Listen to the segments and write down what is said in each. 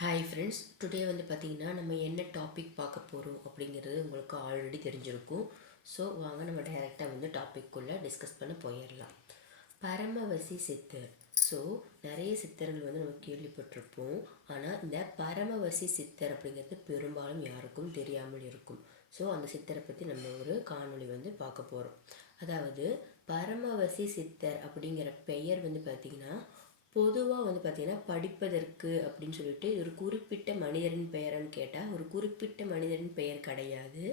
Hi friends, today வந்து பார்த்திங்கன்னா நம்ம என்ன டாபிக் பார்க்க போகிறோம் அப்படிங்கிறது உங்களுக்கு ஆல்ரெடி தெரிஞ்சிருக்கும். ஸோ வாங்க நம்ம டைரெக்டாக வந்து டாபிக்குள்ளே டிஸ்கஸ் பண்ண போயிடலாம். பரமவசி சித்தர். ஸோ நிறைய சித்தர்கள் வந்து நம்ம கேள்விப்பட்டிருப்போம். ஆனால் இந்த பரமவசி சித்தர் அப்படிங்கிறது பெரும்பாலும் யாருக்கும் தெரியாமல் இருக்கும். ஸோ அந்த சித்தரை பற்றி நம்ம ஒரு காணொளி வந்து பார்க்க போகிறோம். அதாவது பரமவசி சித்தர் அப்படிங்கிற பெயர் வந்து பார்த்திங்கன்னா பொதுவாக வந்து பார்த்திங்கன்னா படிப்பதற்கு அப்படின்னு சொல்லிட்டு ஒரு குறிப்பிட்ட மனிதரின் பெயரான்னு கேட்டால் ஒரு குறிப்பிட்ட மனிதரின் பெயர் கிடையாது.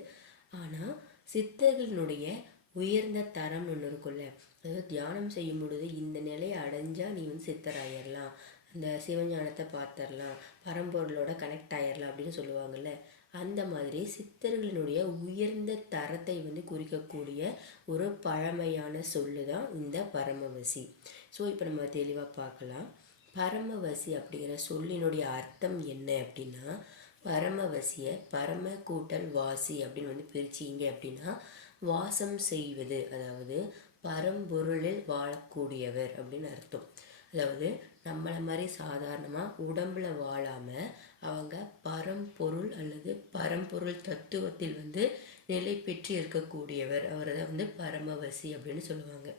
ஆனால் சித்தர்களினுடைய உயர்ந்த தரம்னு ஒன்று இருக்குல்ல, அதாவது தியானம் செய்யும் பொழுது இந்த நிலையை அடைஞ்சால் நீ வந்து சித்தராயிடலாம், அந்த சிவஞானத்தை பார்த்துடலாம், பரம்பொருளோட கனெக்ட் ஆயிடலாம் அப்படின்னு சொல்லுவாங்கள்ல. அந்த மாதிரி சித்தர்களினுடைய உயர்ந்த தரத்தை வந்து குறிக்கக்கூடிய ஒரு பழமையான சொல்லு தான் இந்த பரமவசி. ஸோ இப்போ நம்ம தெளிவாக பார்க்கலாம். பரமவசி அப்படிங்கிற சொல்லினுடைய அர்த்தம் என்ன அப்படின்னா, பரமவசியை பரம கூட்டல் வாசி அப்படின்னு வந்து பிரிச்சிங்க அப்படின்னா வாசம் செய்வது, அதாவது பரம்பொருளில் வாழக்கூடியவர் அப்படின்னு அர்த்தம். அதாவது நம்மளை மாதிரி சாதாரணமாக உடம்புல வாழாமல் அவங்க பரம்பொருள் அல்லது பரம்பொருள் தத்துவத்தில் வந்து நிலை பெற்று இருக்கக்கூடியவர், அவரை தான் வந்து பரமவசி அப்படின்னு சொல்லுவாங்க.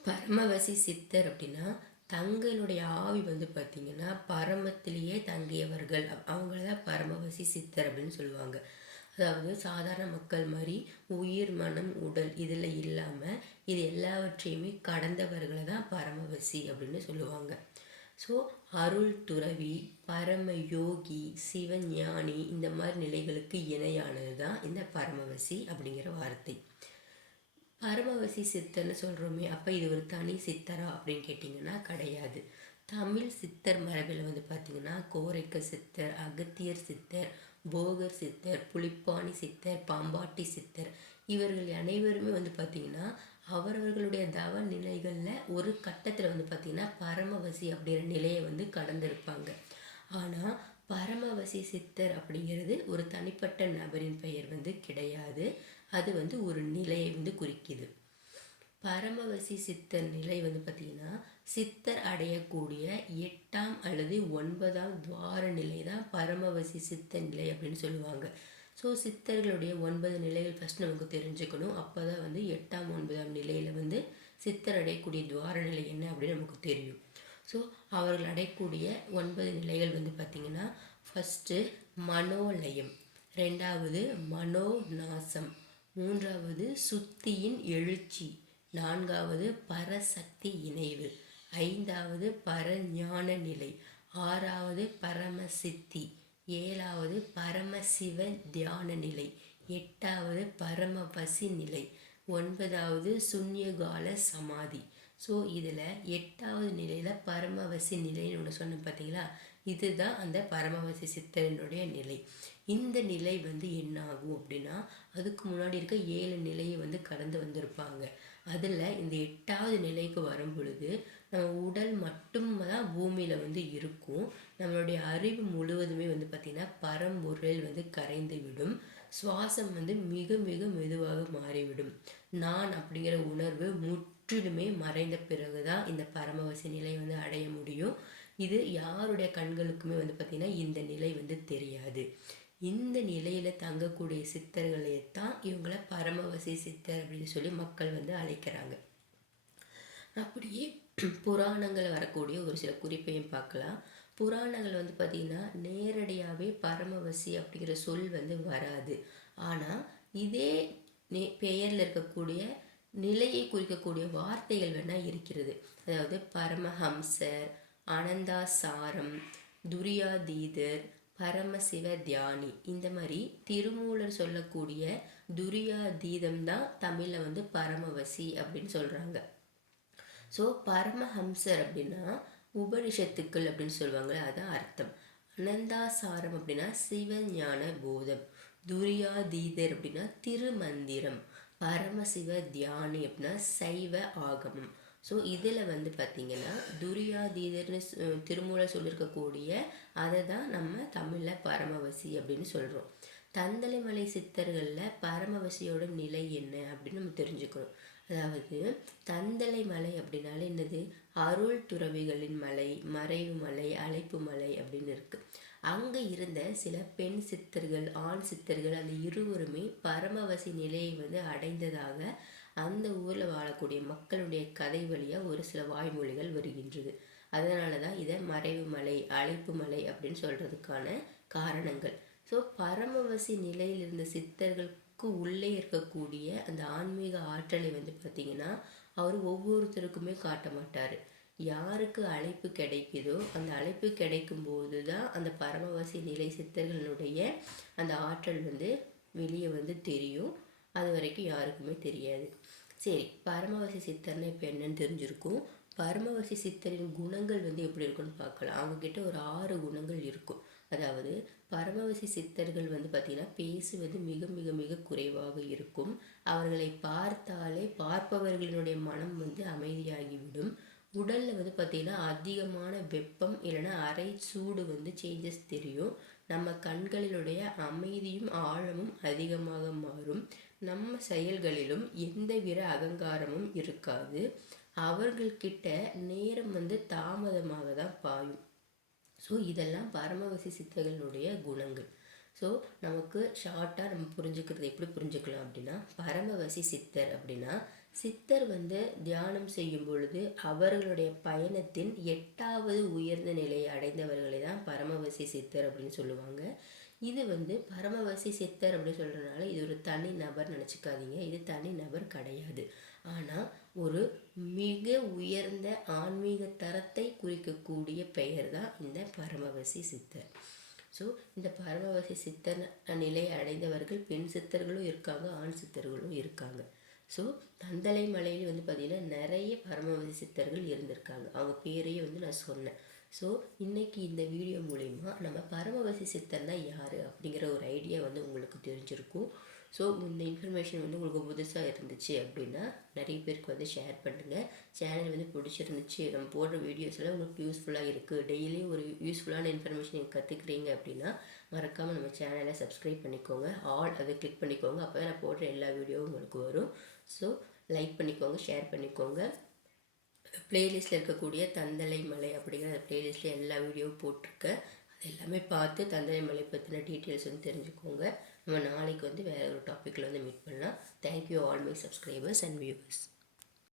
பரமவசி சித்தர் அப்படின்னா தங்களுடைய ஆவி வந்து பார்த்திங்கன்னா பரமத்திலேயே தங்கியவர்கள், அவங்கள தான் பரமவசி சித்தர் அப்படின்னு சொல்லுவாங்க. அதாவது சாதாரண மக்கள் மாதிரி உயிர் மனம் உடல் இதில் இல்லாமல் இது எல்லாவற்றையுமே கடந்தவர்களை தான் பரமவசி அப்படின்னு சொல்லுவாங்க. ஸோ அருள் துறவி, பரம யோகி, சிவஞானி இந்த மாதிரி நிலைகளுக்கு இணையானது தான் இந்த பரமவசி அப்படிங்கிற வார்த்தை. பரமவசி சித்தர்னு சொல்கிறோமே, அப்போ இது ஒரு தனி சித்தரா அப்படின்னு கேட்டிங்கன்னா கிடையாது. தமிழ் சித்தர் மரபில் வந்து பார்த்திங்கன்னா கோரைக்க சித்தர், அகத்தியர் சித்தர், போகர் சித்தர், புலிப்பாணி சித்தர், பாம்பாட்டி சித்தர் இவர்கள் அனைவருமே வந்து பார்த்திங்கன்னா அவரவர்களுடைய தவ நிலைகளில் ஒரு கட்டத்தில் வந்து பார்த்திங்கன்னா பரமவசி அப்படிங்கிற நிலையை வந்து கடந்திருப்பாங்க. ஆனால் பரமவசி சித்தர் அப்படிங்கிறது ஒரு தனிப்பட்ட நபரின் பெயர் வந்து கிடையாது. அது வந்து ஒரு நிலையை வந்து குறிக்குது. பரமவசி சித்தர் நிலை வந்து பார்த்திங்கன்னா சித்தர் அடையக்கூடிய 8ஆம் அல்லது 9ஆம் துவார நிலை தான் பரமவசி சித்தர் நிலை அப்படின்னு சொல்லுவாங்க. ஸோ சித்தர்களுடைய 9 நிலைகள் ஃபஸ்ட் நமக்கு தெரிஞ்சுக்கணும். அப்போ தான் வந்து 8ஆம் 9ஆம் நிலையில் வந்து சித்தர் அடையக்கூடிய துவார நிலை என்ன அப்படின்னு நமக்கு தெரியும். ஸோ அவர்கள் அடையக்கூடிய 9 நிலைகள் வந்து பார்த்திங்கன்னா ஃபஸ்ட்டு மனோலயம், 2வது மனோநாசம், 3வது சுத்தியின் எழுச்சி, 4வது பரசக்தி இணைவு, 5வது பரஞான நிலை, 6வது பரமசித்தி, 7வது பரமசிவ தியான நிலை, 8வது பரமவசி நிலை, 9வது சுன்யகால சமாதி. ஸோ இதில் 8வது நிலையில் பரமவசி நிலைன்னு ஒன்று சொன்னேன் பார்த்தீங்களா, இதுதான் அந்த பரமவசி சித்தரினுடைய நிலை. இந்த நிலை வந்து என்ன ஆகும் அப்படின்னா அதுக்கு முன்னாடி இருக்க 7 நிலையை வந்து கடந்து வந்திருப்பாங்க. அதில் இந்த 8வது நிலைக்கு வரும் பொழுது நம்ம உடல் மட்டும்தான் பூமியில் வந்து இருக்கும். நம்மளுடைய அறிவு முழுவதுமே வந்து பார்த்திங்கன்னா பரம்பொருளில் வந்து கரைந்து விடும். சுவாசம் வந்து மிக மிக மெதுவாக மாறிவிடும். நான் அப்படிங்கிற உணர்வு முற்றிலுமே மறைந்த பிறகு தான் இந்த பரமவசி நிலை வந்து அடைய முடியும். இது யாருடைய கண்களுக்குமே வந்து பார்த்திங்கன்னா இந்த நிலை வந்து தெரியாது. இந்த நிலையில் தங்கக்கூடிய சித்தர்களை தான் இவங்கள பரமவசி சித்தர் அப்படின்னு சொல்லி மக்கள் வந்து அழைக்கிறாங்க. அப்படியே புராணங்கள் வரக்கூடிய ஒரு சில குறிப்பையும் பார்க்கலாம். புராணங்கள் வந்து பார்த்திங்கன்னா நேரடியாகவே பரமவசி அப்படிங்கிற சொல் வந்து வராது. ஆனால் இதே பெயரில் இருக்கக்கூடிய நிலையை குறிக்கக்கூடிய வார்த்தைகள் வேணால் இருக்கிறது. அதாவது பரமஹம்சர், அனந்தாசாரம், துரியாதீதர், பரமசிவ தியானி, இந்த மாதிரி திருமூலர் சொல்லக்கூடிய துரியாதீதம் தான் தமிழில் வந்து பரமவசி அப்படின்னு சொல்கிறாங்க. ஸோ பரமஹம்சர் அப்படின்னா உபனிஷத்துக்கள் அப்படின்னு சொல்லுவாங்க, அதான் அர்த்தம். அனந்தாசாரம் அப்படின்னா சிவஞான போதம், துரியாதீதர் அப்படின்னா திருமந்திரம், பரமசிவ தியானி அப்படின்னா சைவ ஆகமம். ஸோ இதில் வந்து பார்த்திங்கன்னா துரியாதீதர்னு திருமூலர் சொல்லியிருக்கக்கூடிய அதை தான் நம்ம தமிழில் பரமவசி அப்படின்னு சொல்கிறோம். தந்தலைமலை சித்தர்களில் பரமவசியோட நிலை என்ன அப்படின்னு நம்ம தெரிஞ்சுக்கணும். அதாவது தந்தலை மலை அப்படின்னாலே என்னது, அருள் துறவிகளின் மலை, மறைவு மலை, அழைப்பு மலை அப்படின்னு இருக்குது. அங்கே இருந்த சில பெண் சித்தர்கள், ஆண் சித்தர்கள் அந்த இருவருமே பரமவசி நிலையை வந்து அடைந்ததாக அந்த ஊரில் வாழக்கூடிய மக்களுடைய கதை வழியாக ஒரு சில வாய்மொழிகள் வருகின்றது. அதனால தான் இதை மறைவு மலை, அழைப்பு மலை அப்படின்னு சொல்கிறதுக்கான காரணங்கள். ஸோ பரமவசி நிலையில் இருந்த சித்தர்களுக்கு உள்ளே இருக்கக்கூடிய அந்த ஆன்மீக ஆற்றலை வந்து பார்த்திங்கன்னா அவர் ஒவ்வொருத்தருக்குமே காட்ட மாட்டார். யாருக்கு அழைப்பு கிடைக்குதோ அந்த அழைப்பு கிடைக்கும் போது தான் அந்த பரமவசி நிலை சித்தர்களுடைய அந்த ஆற்றல் வந்து வெளியே வந்து தெரியும். அது வரைக்கும் யாருக்குமே தெரியாது. சரி, பரமவசி சித்தர்னா இப்போ என்னன்னு தெரிஞ்சிருக்கும். பரமவசி சித்தரின் குணங்கள் வந்து எப்படி இருக்குன்னு பார்க்கலாம். அவங்கக்கிட்ட ஒரு 6 குணங்கள் இருக்கும். அதாவது பரமவசி சித்தர்கள் வந்து பார்த்திங்கன்னா பேசுவது மிக மிக மிக குறைவாக இருக்கும். அவர்களை பார்த்தாலே பார்ப்பவர்களினுடைய மனம் வந்து அமைதியாகிவிடும். உடலில் வந்து பார்த்திங்கன்னா அதிகமான வெப்பம் இல்லைன்னா அரை சூடு வந்து சேஞ்சஸ் தெரியும். நம்ம கண்களினுடைய அமைதியும் ஆழமும் அதிகமாக மாறும். நம்ம செயல்களிலும் எந்தவித அகங்காரமும் இருக்காது. அவர்கள்கிட்ட நேரம் வந்து தாமதமாக தான் பாயும். ஸோ இதெல்லாம் பரமவசி சித்தர்களுடைய குணங்கள். ஸோ நமக்கு ஷார்ட்டாக நம்ம புரிஞ்சுக்கிறது எப்படி புரிஞ்சுக்கலாம் அப்படின்னா, பரமவசி சித்தர் அப்படின்னா சித்தர் வந்து தியானம் செய்யும் பொழுது அவர்களுடைய பயணத்தின் 8வது உயர்ந்த நிலையை அடைந்தவர்களை தான் பரமவசி சித்தர் அப்படின்னு சொல்லுவாங்க. இது வந்து பரமவசி சித்தர் அப்படின்னு சொல்கிறதுனால இது ஒரு தனி நபர் நினச்சிக்காதீங்க. இது தனி நபர் கிடையாது. ஆனால் ஒரு மிக உயர்ந்த ஆன்மீக தரத்தை குறிக்கக்கூடிய பெயர் தான் இந்த பரமவசி சித்தர். ஸோ இந்த பரமவசி சித்தர் நிலையை அடைந்தவர்கள் பெண் சித்தர்களும் இருக்காங்க, ஆண் சித்தர்களும் இருக்காங்க. ஸோ தந்தலை மலையில் வந்து பார்த்திங்கன்னா நிறைய பரமவசி சித்தர்கள் இருந்திருக்காங்க. அவங்க பேரையே வந்து நான் சொன்னேன். ஸோ இன்றைக்கி இந்த வீடியோ மூலிமா நம்ம பரமவசி சித்தர்னா யார் அப்படிங்கிற ஒரு ஐடியா வந்து உங்களுக்கு தெரிஞ்சிருக்கும். ஸோ இந்த இன்ஃபர்மேஷன் வந்து உங்களுக்கு புதுசாக இருந்துச்சு அப்படின்னா நிறைய பேருக்கு வந்து ஷேர் பண்ணுங்கள். சேனல் வந்து பிடிச்சிருந்துச்சு, நம்ம போடுற வீடியோஸ் எல்லாம் உங்களுக்கு யூஸ்ஃபுல்லாக இருக்குது, டெய்லியும் ஒரு யூஸ்ஃபுல்லான இன்ஃபர்மேஷன் நீங்கள் கற்றுக்குறீங்க அப்படின்னா மறக்காமல் நம்ம சேனலை சப்ஸ்கிரைப் பண்ணிக்கோங்க. ஆல் அதை கிளிக் பண்ணிக்கோங்க. அப்போ தான் நான் போடுற எல்லா வீடியோவும் உங்களுக்கு வரும். ஸோ லைக் பண்ணிக்கோங்க, ஷேர் பண்ணிக்கோங்க. ப்ளேலிஸ்ட்டில் இருக்கக்கூடிய தந்தலை மலை அப்படிங்கிற அந்த ப்ளேலிஸ்ட்டில் எல்லா வீடியோவும் போட்டிருக்கேன். அது எல்லாமே பார்த்து தந்தலை மலை பற்றின டீட்டெயில்ஸ் வந்து தெரிஞ்சுக்கோங்க. நம்ம நாளைக்கு வந்து வேறு ஒரு டாப்பிக்கில் வந்து மீட் பண்ணலாம். Thank you all my subscribers and viewers.